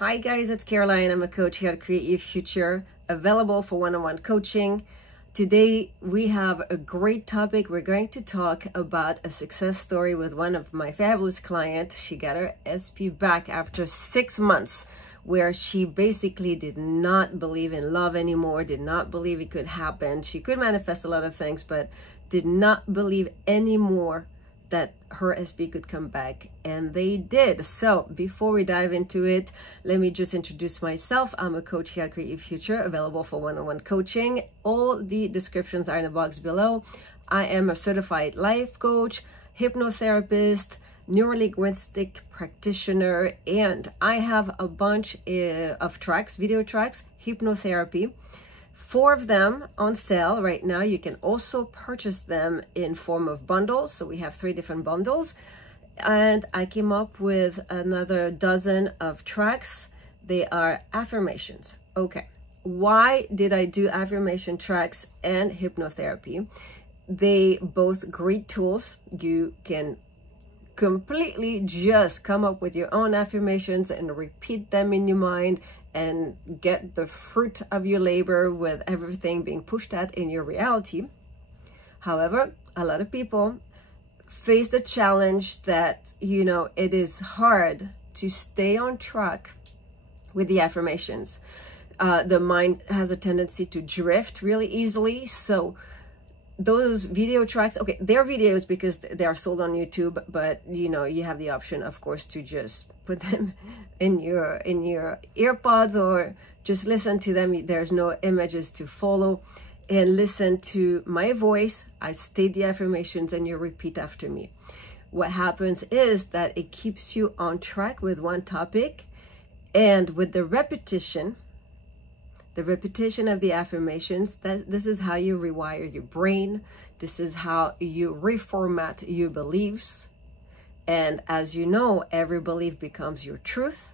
Hi guys, it's Caroline. I'm a coach here at Create Your Future, available for one-on-one coaching. Today we have a great topic. We're going to talk about a success story with one of my fabulous clients. She got her SP back after 6 months, where she basically did not believe in love anymore, did not believe it could happen. She could manifest a lot of things, but did not believe anymore that her SP could come back, and they did. So before we dive into it, let me just introduce myself. I'm a coach here at Create Your Future, available for one-on-one coaching. All the descriptions are in the box below. I am a certified life coach, hypnotherapist, neurolinguistic practitioner, and I have a bunch of tracks, video tracks, hypnotherapy. 4 of them on sale right now. You can also purchase them in form of bundles. So we have 3 different bundles. And I came up with another dozen of tracks. They are affirmations. Okay, why did I do affirmation tracks and hypnotherapy? They both great tools. You can completely just come up with your own affirmations and repeat them in your mind and get the fruit of your labor with everything being pushed out in your reality. However, a lot of people face the challenge that, it is hard to stay on track with the affirmations. The mind has a tendency to drift really easily. So those video tracks, okay, they're videos because they are sold on YouTube, but you have the option, of course, to just put them in your earpods or just listen to them. There's no images to follow, and listen to my voice. I state the affirmations and you repeat after me. What happens is that it keeps you on track with one topic, and with the repetition of the affirmations, this is how you rewire your brain. This is how you reformat your beliefs. And as you know, every belief becomes your truth,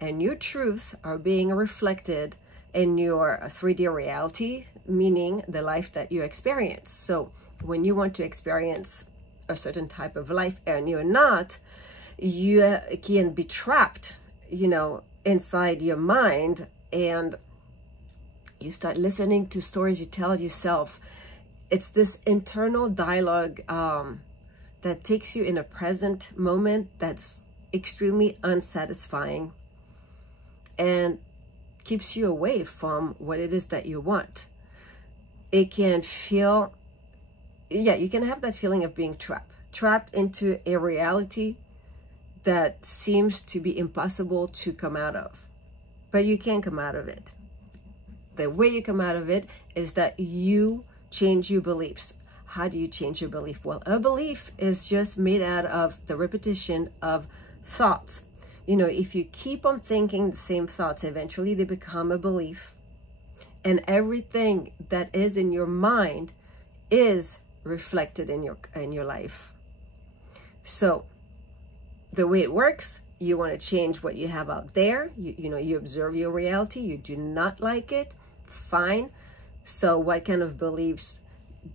and your truths are being reflected in your 3D reality, meaning the life that you experience. So when you want to experience a certain type of life and you're not, you can be trapped, inside your mind, and you start listening to stories you tell yourself. It's this internal dialogue that takes you in a present moment that's extremely unsatisfying and keeps you away from what it is that you want. It can feel, you can have that feeling of being trapped into a reality that seems to be impossible to come out of, but you can come out of it. The way you come out of it is that you change your beliefs. How do you change your belief? Well, a belief is just made out of the repetition of thoughts. If you keep on thinking the same thoughts, eventually they become a belief. And everything that is in your mind is reflected in your life. So the way it works, you want to change what you have out there. You observe your reality. You do not like it. Fine. So what kind of beliefs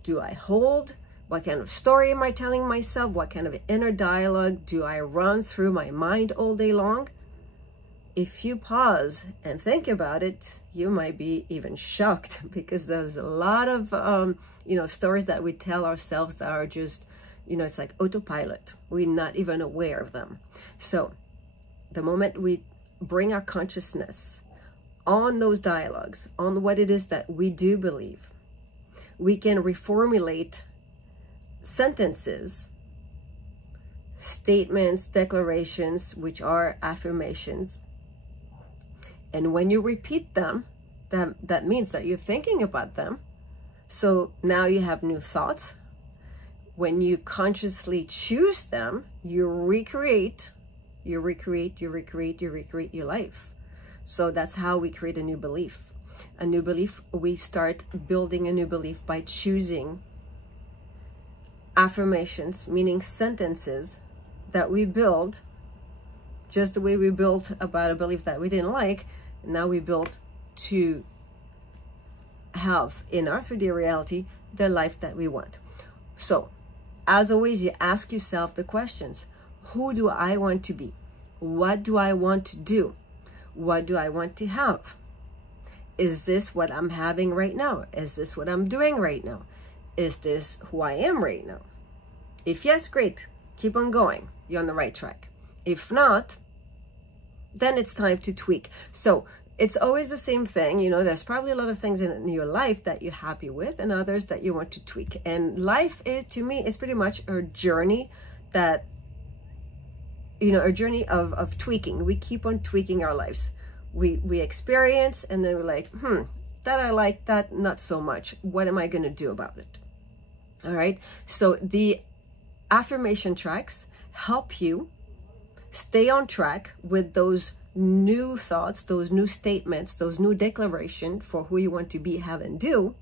do I hold? What kind of story am I telling myself? What kind of inner dialogue do I run through my mind all day long? If you pause and think about it, you might be even shocked, because there's a lot of, stories that we tell ourselves that are just, it's like autopilot. We're not even aware of them. So the moment we bring our consciousness on those dialogues, on what it is that we do believe, we can reformulate sentences, statements, declarations, which are affirmations. And when you repeat them, that means that you're thinking about them. So now you have new thoughts. When you consciously choose them, you recreate your life. So that's how we create a new belief. A new belief, we start building a new belief by choosing affirmations, meaning sentences that we build just the way we built about a belief that we didn't like. Now we built to have in our 3D reality the life that we want. So as always, you ask yourself the questions: who do I want to be? What do I want to do? What do I want to have? Is this what I'm having right now? Is this what I'm doing right now? Is this who I am right now? If yes, great. Keep on going. You're on the right track. If not, then it's time to tweak. So it's always the same thing. You know, there's probably a lot of things in your life that you're happy with and others that you want to tweak. And life, to me, is pretty much a journey that, you know, a journey of tweaking. We keep on tweaking our lives. We experience, and then we're like, that I like, that not so much. What am I going to do about it? All right. So the affirmation tracks help you stay on track with those new thoughts, those new statements, those new declarations for who you want to be, have, and do.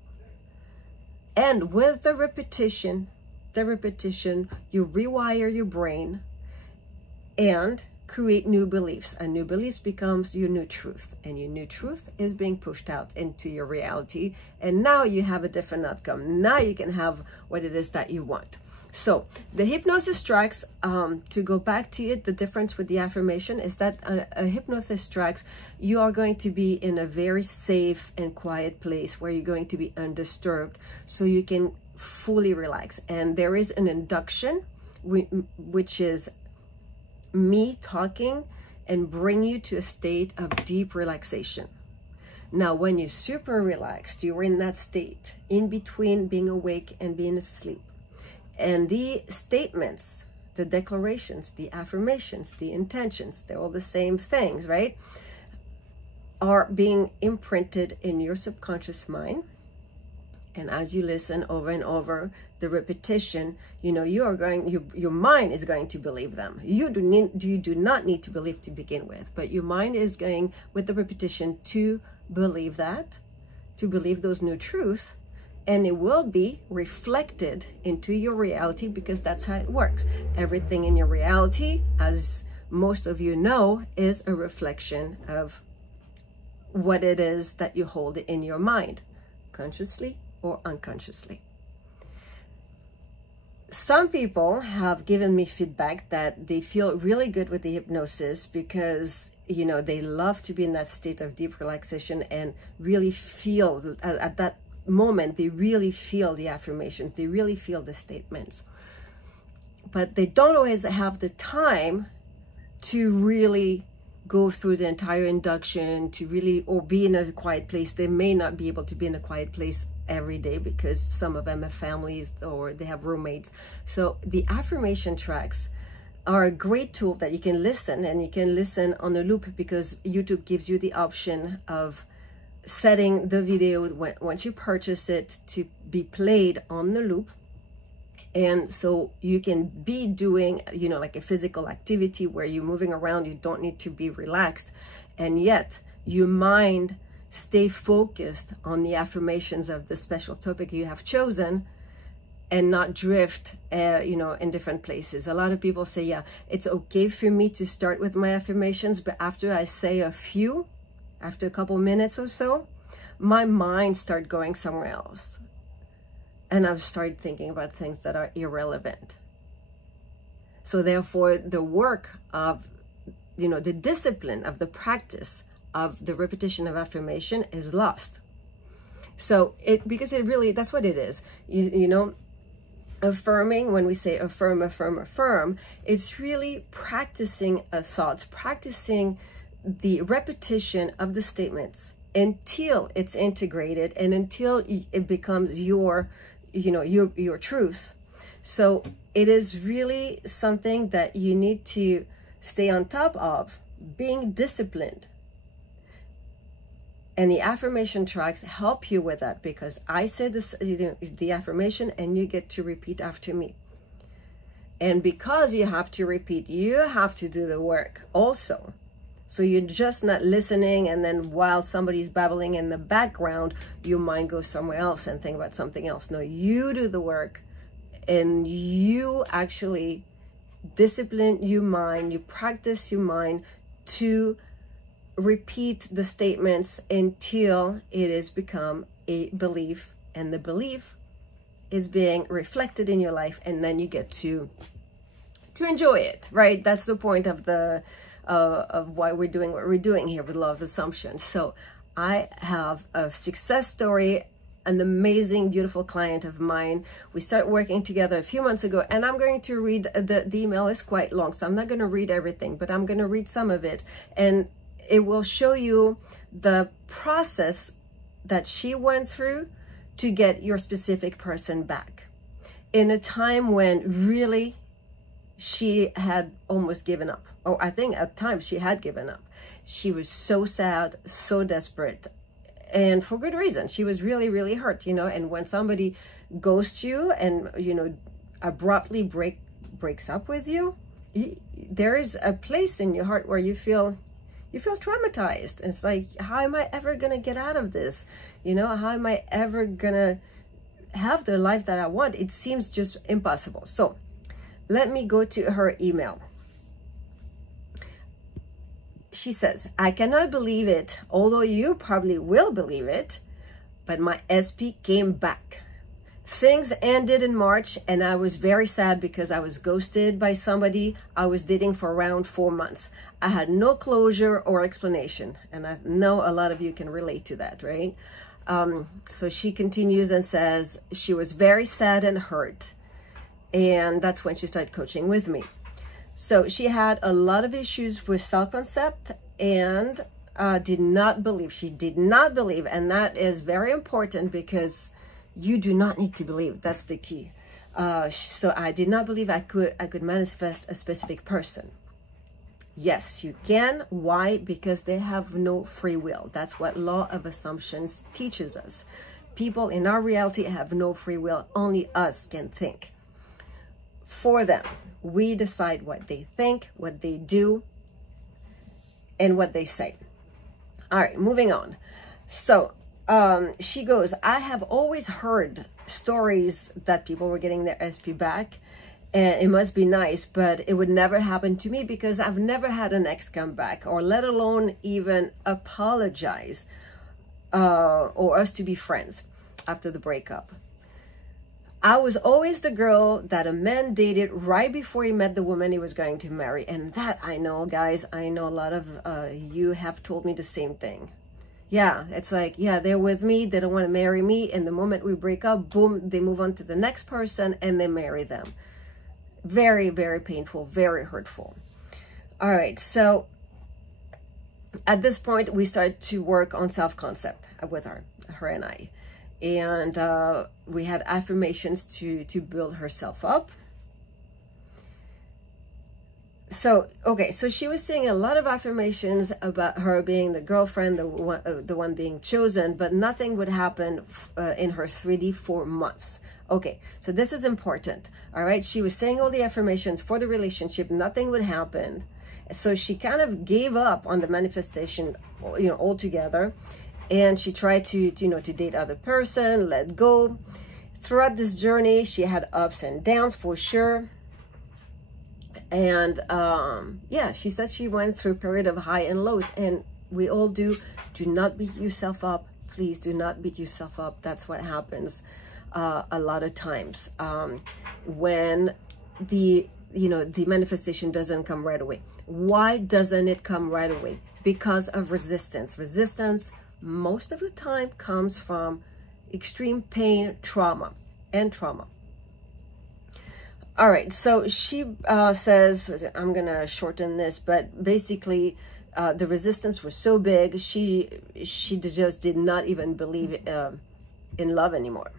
And with the repetition, you rewire your brain and create new beliefs. And new beliefs becomes your new truth. And your new truth is being pushed out into your reality. And now you have a different outcome. Now you can have what it is that you want. So the hypnosis tracks, to go back to it, the difference with the affirmation is that a hypnosis tracks, you are going to be in a very safe and quiet place where you're going to be undisturbed, so you can fully relax. And there is an induction, which is me talking and bring you to a state of deep relaxation. Now, when you're super relaxed, you're in that state in between being awake and being asleep. And the statements, the declarations, the affirmations, the intentions, they're all the same things, right? Are being imprinted in your subconscious mind. And as you listen over and over, the repetition, you know, your mind is going to believe them. You do not need to believe to begin with, but your mind is going with the repetition to believe that, to believe those new truths. And it will be reflected into your reality, because that's how it works. Everything in your reality, as most of you know, is a reflection of what it is that you hold in your mind, consciously or unconsciously. Some people have given me feedback that they feel really good with the hypnosis because, you know, they love to be in that state of deep relaxation and really feel at that moment, they really feel the affirmations, they really feel the statements, but they don't always have the time to really go through the entire induction, to really, or be in a quiet place. They may not be able to be in a quiet place every day because some of them have families or they have roommates. So the affirmation tracks are a great tool that you can listen, and you can listen on a loop, because YouTube gives you the option of setting the video once you purchase it to be played on the loop. And so you can be doing, you know, like a physical activity where you're moving around, you don't need to be relaxed, and yet your mind stay focused on the affirmations of the special topic you have chosen, and not drift, you know, in different places. A lot of people say, yeah, it's okay for me to start with my affirmations, but after I say a few, after a couple minutes or so, my mind started going somewhere else. And I've started thinking about things that are irrelevant. So therefore, the work of, you know, the discipline of the practice of the repetition of affirmation is lost. So because it really, that's what it is. You know, affirming, when we say affirm, affirm, affirm, it's really practicing thoughts, practicing the repetition of the statements until it's integrated and until it becomes your, you know, your truth. So it is really something that you need to stay on top of, being disciplined. And the affirmation tracks help you with that, because I say this, the affirmation, and you get to repeat after me. And because you have to repeat, you have to do the work also. So you're just not listening, and then while somebody's babbling in the background, your mind goes somewhere else and think about something else. No, you do the work, and you actually discipline your mind, you practice your mind to repeat the statements until it has become a belief, and the belief is being reflected in your life, and then you get to enjoy it, right? That's the point of the of why we're doing what we're doing here with Law of Assumption. So I have a success story, an amazing, beautiful client of mine. We started working together a few months ago, and I'm going to read, the email is quite long, so I'm not going to read everything, but I'm going to read some of it, and it will show you the process that she went through to get your specific person back in a time when really she had almost given up. Oh, I think at times she had given up. She was so sad, so desperate, and for good reason. She was really, really hurt, you know, and when somebody ghosts you and, you know, abruptly breaks up with you, there is a place in your heart where you feel traumatized. It's like, how am I ever going to get out of this? You know, how am I ever going to have the life that I want? It seems just impossible. So let me go to her email. She says, I cannot believe it, although you probably will believe it, but my SP came back. Things ended in March, and I was very sad because I was ghosted by somebody I was dating for around 4 months. I had no closure or explanation, and I know a lot of you can relate to that, right? So she continues and says she was very sad and hurt, and that's when she started coaching with me. So she had a lot of issues with self-concept and did not believe. She did not believe, and that is very important because you do not need to believe. That's the key. So I did not believe I could manifest a specific person. Yes, you can. Why? Because they have no free will. That's what Law of Assumptions teaches us. People in our reality have no free will. Only us can think for them. We decide what they think, what they do, and what they say. All right, moving on. So she goes, I have always heard stories that people were getting their SP back, and it must be nice, but it would never happen to me because I've never had an ex come back, or let alone even apologize, or us to be friends after the breakup. I was always the girl that a man dated right before he met the woman he was going to marry. And that, I know, guys, I know a lot of you have told me the same thing. Yeah, it's like, yeah, they're with me, they don't want to marry me, and the moment we break up, boom, they move on to the next person and they marry them. Very, very painful, very hurtful. All right, so at this point, we started to work on self-concept with her and I. And we had affirmations to build herself up. So, okay, so she was saying a lot of affirmations about her being the girlfriend, the one being chosen, but nothing would happen in her 3D for months. Okay, so this is important, all right? She was saying all the affirmations for the relationship, nothing would happen. So she kind of gave up on the manifestation, you know, altogether. And she tried to date other person, let go. Throughout this journey, she had ups and downs for sure. And yeah, she said she went through a period of high and lows, and we all do. Do not beat yourself up. Please do not beat yourself up. That's what happens a lot of times when the manifestation doesn't come right away. Why doesn't it come right away? Because of resistance. Resistance most of the time comes from extreme pain, trauma. All right, so she says, I'm gonna shorten this, but basically the resistance was so big, she just did not even believe in love anymore.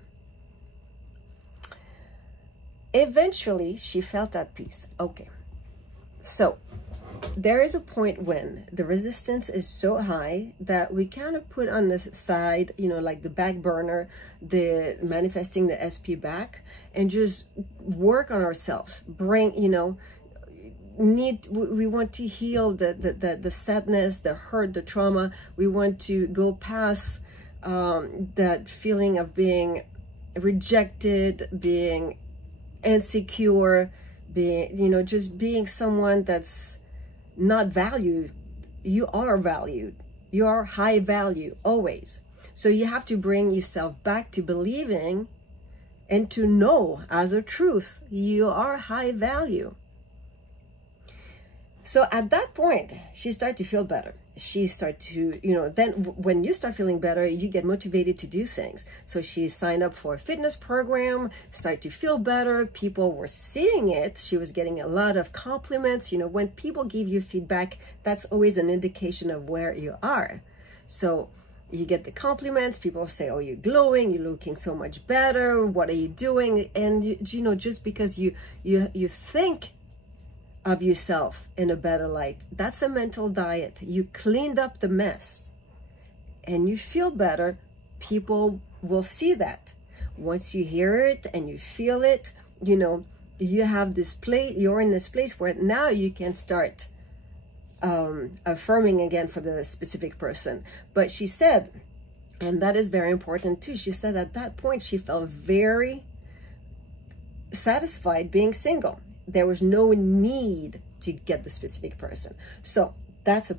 Eventually, she felt at peace. Okay, so there is a point when the resistance is so high that we kind of put on the side, like the back burner, the manifesting the SP back, and just work on ourselves. We want to heal the sadness, the hurt, the trauma. We want to go past that feeling of being rejected, being insecure, being, just being someone that's not valued. You are valued. You are high value always. So you have to bring yourself back to believing and to know as a truth you are high value. So at that point, she started to feel better. She started to, then when you start feeling better, you get motivated to do things. So she signed up for a fitness program, started to feel better. People were seeing it. She was getting a lot of compliments. When people give you feedback, that's always an indication of where you are. So you get the compliments. People say, oh, you're glowing. You're looking so much better. What are you doing? And, just because you think of yourself in a better light, that's a mental diet. You cleaned up the mess and you feel better. People will see that. Once you hear it and you feel it, you have this place, you're in this place where now you can start affirming again for the specific person. But she said, and that is very important too, she said at that point she felt very satisfied being single. There was no need to get the specific person. So that's a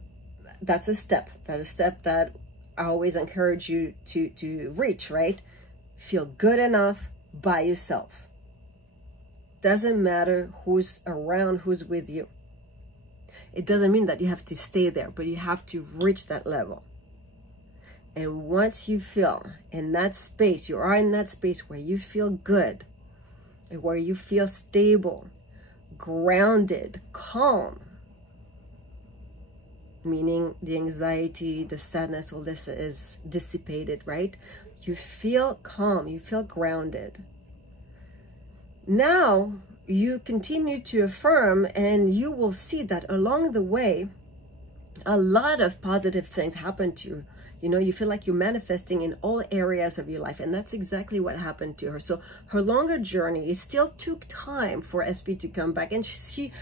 step. That's a step that I always encourage you to reach, right? Feel good enough by yourself. Doesn't matter who's around, who's with you. It doesn't mean that you have to stay there, but you have to reach that level. And once you feel in that space, you are in that space where you feel good, and where you feel stable, grounded, calm, meaning the anxiety, the sadness, all this is dissipated, right? You feel calm, you feel grounded. Now you continue to affirm, and you will see that along the way, a lot of positive things happen to you. You feel like you're manifesting in all areas of your life. And that's exactly what happened to her. So her longer journey, it still took time for SP to come back. And she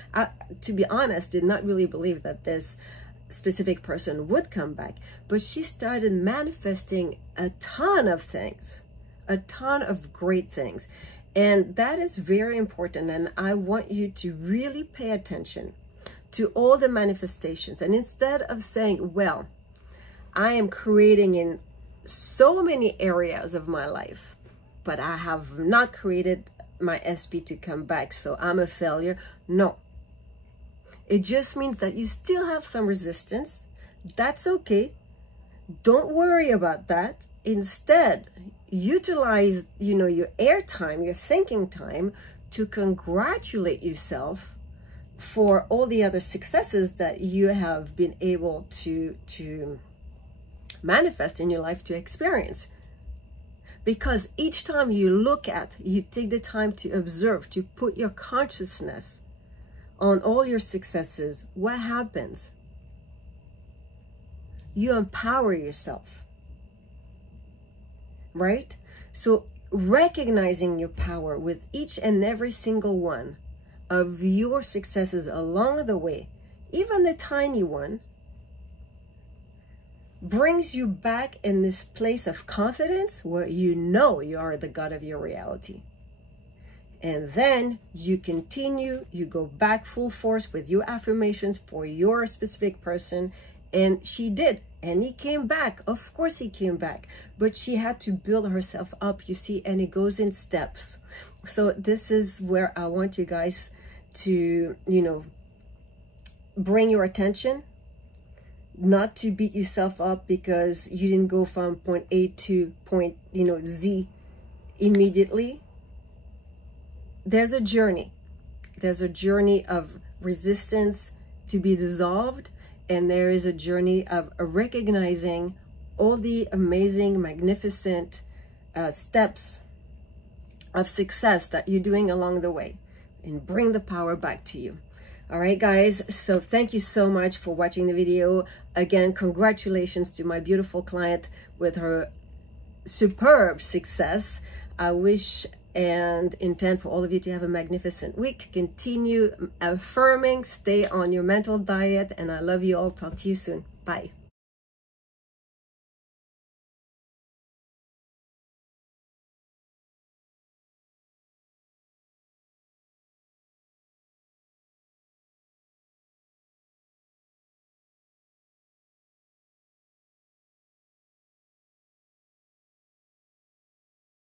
to be honest, did not really believe that this specific person would come back. But she started manifesting a ton of things, a ton of great things. And that is very important. And I want you to really pay attention to all the manifestations. And instead of saying, well, I am creating in so many areas of my life, but I have not created my SP to come back, so I'm a failure. No. It just means that you still have some resistance. That's okay. Don't worry about that. Instead, utilize, your airtime, your thinking time to congratulate yourself for all the other successes that you have been able to manifest in your life, to experience. Because each time you take the time to observe, to put your consciousness on all your successes, what happens? You empower yourself, right? So recognizing your power with each and every single one of your successes along the way, even the tiny one, brings you back in this place of confidence where you are the God of your reality. And then you continue, you go back full force with your affirmations for your specific person. And she did. And he came back. Of course he came back. But she had to build herself up, you see, and it goes in steps. So this is where I want you guys to, bring your attention. Not to beat yourself up because you didn't go from point A to point, Z immediately. There's a journey. There's a journey of resistance to be dissolved. And there is a journey of recognizing all the amazing, magnificent steps of success that you're doing along the way. And bring the power back to you. All right, guys, so thank you so much for watching the video. Again, congratulations to my beautiful client with her superb success. I wish and intend for all of you to have a magnificent week. Continue affirming, stay on your mental diet, and I love you all. Talk to you soon. Bye.